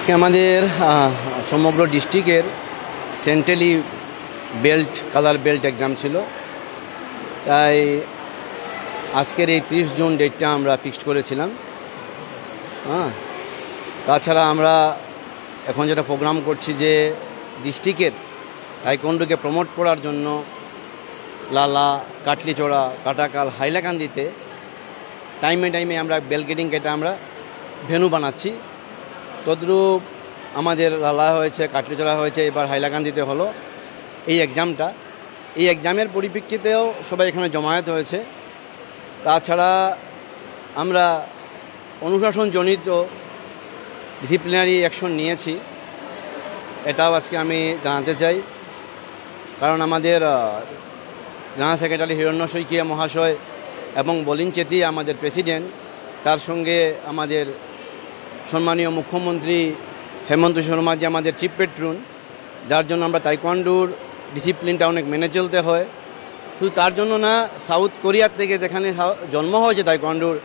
আজকে আমাদের সমগ্র ডিস্ট্রিক্টের centrally belt colour belt exam ছিল, তাই আজকের এই 30 জুন ডেটটা আমরা ফিক্সড করেছিলাম। তাছাড়া আমরা এখন যেটা প্রোগ্রাম করছি যে ডিস্ট্রিক্টের টাইকোয়ান্ডোকে প্রমোট করার জন্য লালা, কাটলিচড়া, কাটাকাল, হাইলাকান্দিতে টাইমে আমরা বেল গেটিং এটা আমরা ভেন্যু বানাচ্ছি। তদ্রূপ আমাদের লালা হয়েছে, কাটলিচড়া হয়েছে, এবার হাইলাকান্দিতে হলো এই এক্সামটা। এই এক্সামের পরিপ্রেক্ষিতেও সবাই এখানে জমায়েত হয়েছে। তাছাড়া আমরা অনুশাসনজনিত ডিসিপ্লিনারি অ্যাকশন নিয়েছি, এটাও আজকে আমি জানাতে চাই। কারণ আমাদের জেনারেল সেক্রেটারি হিরণ্য শইকিয়া মহাশয় এবং বলিন চেতি আমাদের প্রেসিডেন্ট, তার সঙ্গে আমাদের সম্মানীয় মুখ্যমন্ত্রী হেমন্ত শর্মা যে আমাদের চিফ পেট্রন, যার জন্য আমরা তাইকোয়ান্ডোর ডিসিপ্লিনটা অনেক মেনে চলতে হয়। শুধু তার জন্য না, সাউথ কোরিয়ার থেকে যেখানে জন্ম হয়েছে তাইকোয়ান্ডোর,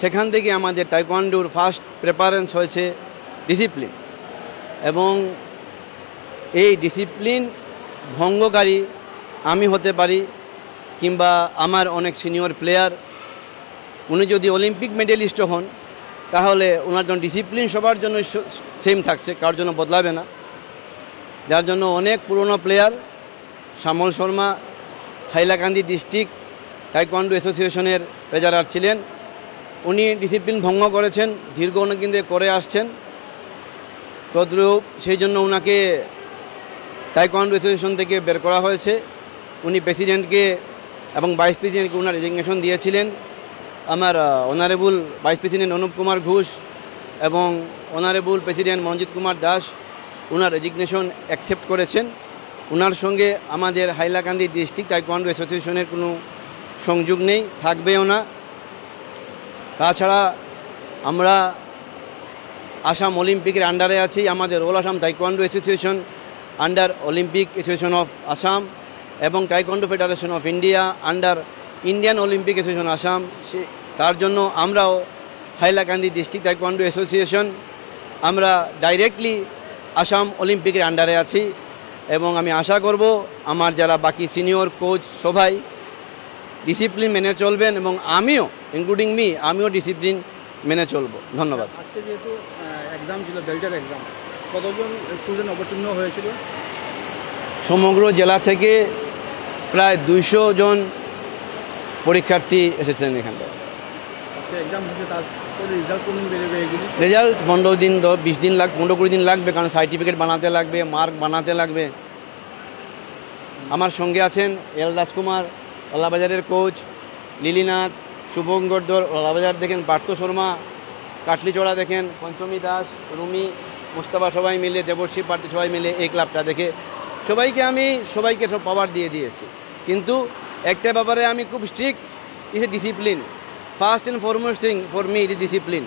সেখান থেকে আমাদের তাইকোয়ান্ডোর ফার্স্ট প্রেফারেন্স হয়েছে ডিসিপ্লিন। এবং এই ডিসিপ্লিন ভঙ্গকারী আমি হতে পারি কিংবা আমার অনেক সিনিয়র প্লেয়ার, উনি যদি অলিম্পিক মেডেলিস্টও হন তাহলে ওনার জন্য ডিসিপ্লিন সবার জন্য সেম থাকছে, কারোর জন্য বদলাবে না। যার জন্য অনেক পুরনো প্লেয়ার, শ্যামল শর্মা হাইলাকান্দি ডিস্ট্রিক্ট তাইকোয়ান্ডো অ্যাসোসিয়েশনের ট্রেজারার ছিলেন, উনি ডিসিপ্লিন ভঙ্গ করেছেন, দীর্ঘ অনেকদিন করে আসছেন। তদ্রূপ সেই জন্য ওনাকে তাইকোয়ান্ডো অ্যাসোসিয়েশন থেকে বের করা হয়েছে। উনি প্রেসিডেন্টকে এবং ভাইস প্রেসিডেন্টকে ওনার রেজিগনেশন দিয়েছিলেন। আমার honourable vice president Anup Kumar Ghosh এবং অনারেবল প্রেসিডেন্ট মনজিৎ কুমার দাস ওনার রেজিগনেশন অ্যাকসেপ্ট করেছেন। ওনার সঙ্গে আমাদের হাইলাকান্দি ডিস্ট্রিক্ট তাইকোয়ান্ডো অ্যাসোসিয়েশনের কোনো সংযোগ নেই, থাকবেও না। তাছাড়া আমরা আসাম অলিম্পিকের আন্ডারে আছি। আমাদের all Assam taekwondo association under Olympic association of Assam এবং taekwondo federation of India under Indian Olympic association Assam. তার জন্য আমরাও হাইলাকান্দি ডিস্ট্রিক্ট তাইকোয়ান্ডো অ্যাসোসিয়েশন আমরা ডাইরেক্টলি আসাম অলিম্পিকের আন্ডারে আছি। এবং আমি আশা করব আমার যারা বাকি সিনিয়র কোচ সবাই ডিসিপ্লিন মেনে চলবেন এবং আমিও ইনক্লুডিং আমিও ডিসিপ্লিন মেনে চলব। ধন্যবাদ। আজকে যেহেতু এক্সাম ছিল, বেল্টের এক্সাম, কতজন স্টুডেন্ট অবতীর্ণ হয়েছিল? সমগ্র জেলা থেকে প্রায় 200 জন পরীক্ষার্থী এসেছেন এখানটায়। এক্সাম হচ্ছে, তারপরে রেজাল্ট কোনদিন বেরোবে? এগুলি রেজাল্ট 15 দিন 20 দিন 15-20 দিন লাগবে, কারণ সার্টিফিকেট বানাতে লাগবে, মার্ক বানাতে লাগবে। আমার সঙ্গে আছেন এল রাজকুমার লালাবাজারের কোচ, লিলিনাথ, শুভঙ্কর লালাবাজার দেখেন, পার্থ শর্মা কাটলিচড়া দেখেন, পঞ্চমী দাস, রুমি, মুস্তাফা, সবাই মিলে, দেবশ্রী পার্টি সবাই মিলে এই ক্লাবটা দেখে সবাইকে সব পাওয়ার দিয়ে দিয়েছি। কিন্তু একটা ব্যাপারে আমি খুব strict, is a discipline. First and foremost thing for me it is discipline.